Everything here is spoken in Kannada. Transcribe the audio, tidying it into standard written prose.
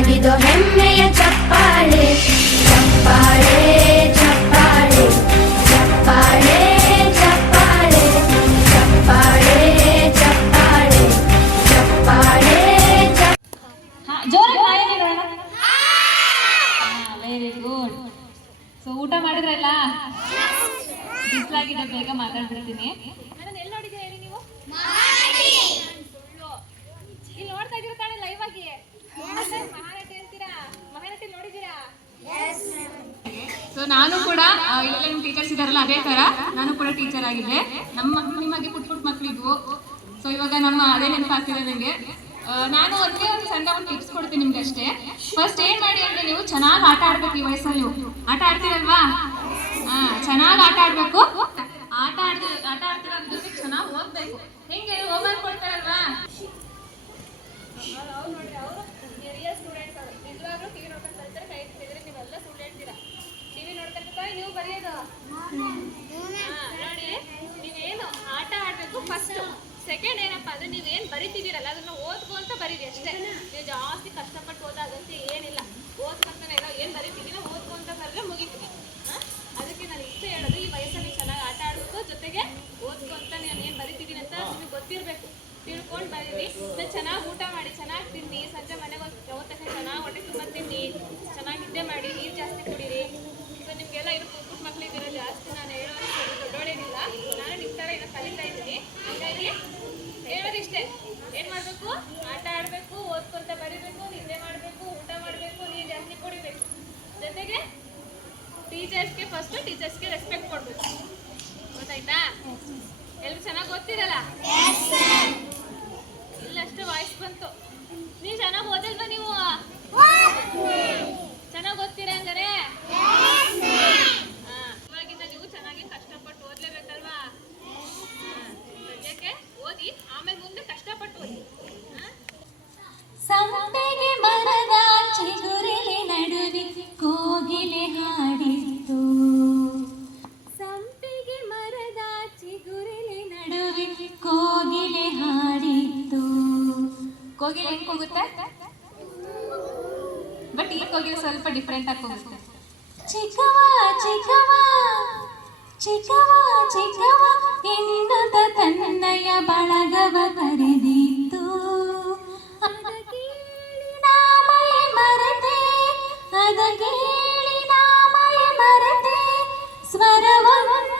ಜೋರಾಗಿದೋ ಹೆಮ್ಮೆಯ ಚಪ್ಪಾಳೆ ಚಪ್ಪಾಳೆ ಚಪ್ಪಾಳೆ ಚಪ್ಪಾಳೆ ಚಪ್ಪಾಳೆ ಚಪ್ಪಾಳೆ ಚಪ್ಪಾಳೆ ಚಪ್ಪಾಳೆ ಜೋರಾಗಿ ವೆರಿ ಗುಡ್. ಸೊ ಊಟ ಮಾಡಿದ್ರಲ್ಲ? ಬಿಸಿಲಾಗಿದೆ, ಬೇಗ ಮಾತಾಡ್ಬಿಡ್ತೀನಿ. ನಾನು ಎಲ್ಲಿ ನೋಡಿದ್ದೆ ಹೇಳಿ ನೀವು? ಇಲ್ಲಿ ನೋಡ್ತಾ ಇದ್ದೀರಾ ತಾನೇ ಲೈವ್ ಆಗಿ? ಮಹಾನಟಿ ಅಂತೀರಾ? ಮಹಾನಟಿ ನೋಡಿದ್ದೀರಾ? ಸೊ ನಾನು ಕೂಡ ಇಲ್ಲೆಲ್ಲ ನಿಮ್ಮ ಟೀಚರ್ಸ್ ಇದಾರಲ್ಲ ಅದೇ ತರ ನಾನು ಕೂಡ ಟೀಚರ್ ಆಗಿದ್ದೆ. ನಮ್ಮ ಮಕ್ಕಳು ನಿಮಗೆ ಪುಟ್ ಮಕ್ಕಳಿದ್ವು. ಸೊ ಇವಾಗ ನಮ್ಮ ಅದೇ ನೆನಪಾಗ್ತಿದೆ ನನಗೆ. ನಾನು ಒಂದೇ ಒಂದು ಸಣ್ಣ ಒಂದು ಟಿಪ್ಸ್ ಕೊಡ್ತೀನಿ ನಿಮ್ಗೆ ಅಷ್ಟೇ. ಫಸ್ಟ್ ಏನ್ ಮಾಡಿ ಅಂದ್ರೆ ನೀವು ಚೆನ್ನಾಗಿ ಆಟ ಆಡ್ಬೇಕು. ಈ ವಯಸ್ಸಲ್ಲಿ ನೀವು ಆಟ ಆಡ್ತೀರಲ್ವಾ? ಚೆನ್ನಾಗಿ ಆಟ ಆಡ್ಬೇಕು. ಆಟ ಆಡ್ತಿರೋದ್ರ ಜೊತೆ ಚೆನ್ನಾಗಿ ಓದ್ಬೇಕು. ಹೆಂಗೆ ಹೋಮ್ವರ್ಕ್ ಕೊಡ್ತಾರಲ್ವಾ? ಅವರು ರಿಯಲ್ ಸ್ಟೂಡೆಂಟ್ಸ್. ಅವರು ನಿಜವಾಗ್ಲೂ ಟಿವಿ ನೋಡ್ಕೊಂಡು ಬರ್ತಾರೆ. ಕೈ ಇಟ್ಟಿದ್ರೆ ನೀವೆಲ್ಲ ಸುಳ್ಳು ಹೇಳ್ತೀರಾ. ಟಿವಿ ನೋಡ್ಕೊಂಡು ನೀವು ಬರೆಯೋದು ನೋಡಿ. ನೀವೇನು ಆಟ ಆಡ್ಬೇಕು ಫಸ್ಟ್. ಸೆಕೆಂಡ್ ಏನಪ್ಪ ಅಂದ್ರೆ ನೀವೇನು ಬರಿತಿದ್ದೀರಲ್ಲ ಅದನ್ನ ಓದ್ಕೊಂತ ಬರೀರಿ ಅಷ್ಟೇ. ನೀವು ಜಾಸ್ತಿ ಕಷ್ಟಪಟ್ಟು ಓದಾಗಂತ ಏನಿಲ್ಲ. ಓದ್ಕೊಂತಾನೆ ಏನು ಬರಿತಿದ್ದೀನೋ ಓದ್ಕೊಂತ ಬರೆದ್ರೆ ಮುಗಿತೀನಿ. ಅದಕ್ಕೆ ನಾನು ಇಷ್ಟ ಹೇಳೋದು, ಈ ವಯಸ್ಸಲ್ಲಿ ಚೆನ್ನಾಗಿ ಆಟ ಆಡಬೇಕು, ಜೊತೆಗೆ ಓದ್ಕೊಂತ ನಾನು ಏನು ಬರಿತಿದ್ದೀನಿ ಅಂತ ನಿಮಗೆ ಗೊತ್ತಿರಬೇಕು. ತಿಳ್ಕೊಂಡು ಬರೀರಿ. ನಾನು ಚೆನ್ನಾಗಿ ಊಟ ಮಾಡಿ, ಚೆನ್ನಾಗಿ ತಿನ್ನಿ. ಸಂಜೆ ಮನೆಗೆ ಹೋದ ತಕ್ಷಣ ಚೆನ್ನಾಗಿ ಹೊಟ್ಟೆ ತುಂಬ ತಿನ್ನಿ, ಚೆನ್ನಾಗಿ ನಿದ್ದೆ ಮಾಡಿ, ನೀರು ಜಾಸ್ತಿ ಕುಡೀರಿ. ಸೊ ನಿಮಗೆಲ್ಲ ಇದು ಪುಟ್ ಮಕ್ಕಳಿದ್ದೀರ ಜಾಸ್ತಿ ನಾನು ಹೇಳೋದು ದೊಡ್ಡೋಳೇನಿಲ್ಲ. ನಾನು ನಿಮ್ಮ ಥರ ಏನೋ ಕಲಿತಾ ಇದ್ದೀನಿ. ಹಾಗಾಗಿ ಹೇಳೋದಿಷ್ಟೇ. ಏನು ಮಾಡಬೇಕು? ಆಟ ಆಡಬೇಕು, ಓದ್ಕೊಂತ ಬರೀಬೇಕು, ನಿದ್ದೆ ಮಾಡಬೇಕು, ಊಟ ಮಾಡಬೇಕು, ನೀರು ಜಾಸ್ತಿ ಕುಡಿಬೇಕು. ಜೊತೆಗೆ ಟೀಚರ್ಸ್ಗೆ ಫಸ್ಟು ಟೀಚರ್ಸ್ಗೆ ರೆಸ್ಪೆಕ್ಟ್ ಕೊಡಬೇಕು. ಗೊತ್ತಾಯ್ತಾ? ಎಲ್ಲರೂ ಚೆನ್ನಾಗಿ ಓದ್ತಿರಲ್ಲ? ಇಲ್ಲಷ್ಟು ವಾಯ್ಸ್ ಬಂತು. ನೀವು ಚೆನ್ನಾಗಿ ಓದಲ್ವಾ? ನೀವು ಚೆನ್ನಾಗಿ ಓದ್ತೀರಾ ಹಂಗಾರೆ? ಇವಾಗಿಂದ ನೀವು ಚೆನ್ನಾಗಿ ಕಷ್ಟಪಟ್ಟು ಓದ್ಲೇಬೇಕಲ್ವಾ? ಸದ್ಯಕ್ಕೆ ಓದಿ, ಆಮೇಲೆ ಮುಂದೆ ಕಷ್ಟಪಟ್ಟು ಓದಿ. ಸಂಪೆಗೆ ಮರದ ಚಿಗುರಿಲೆ ನಡುವೆ ಕೋಗಿಲೆ ಹಾಡಿತು. ಸಂಪೆಗೆ ಮರದ ಚಿಗುರಿಲೆ ನಡುವೆ ಕೋಗಿಲೆ ಹಾಡಿತು. ಕೋಗಿಲೆ ಹೆಂಗ್ ಹೋಗುತ್ತೆ? ಬಟ್ ಈ ಕೋಗಿಲೆ ಸ್ವಲ್ಪ ಡಿಫ್ರೆಂಟ್ ಆಗಿ ಹೋಗುತ್ತೆ. ಚಿಕ್ಕವ ಚಿಕ್ಕವ ಚಿಕ್ಕವ ಚಿಕ್ಕವ ಎನ್ನುತ್ತ ತನ್ನಯ ಬಳಗವ ಕರೆದಿತ್ತು. ಅದ ಕೇಳಿ ನಾಮಯ ಮರೆತೆ, ಅದ ಕೇಳಿ ನಾಮಯ ಮರೆತೆ, ಸ್ವರವನ್ನು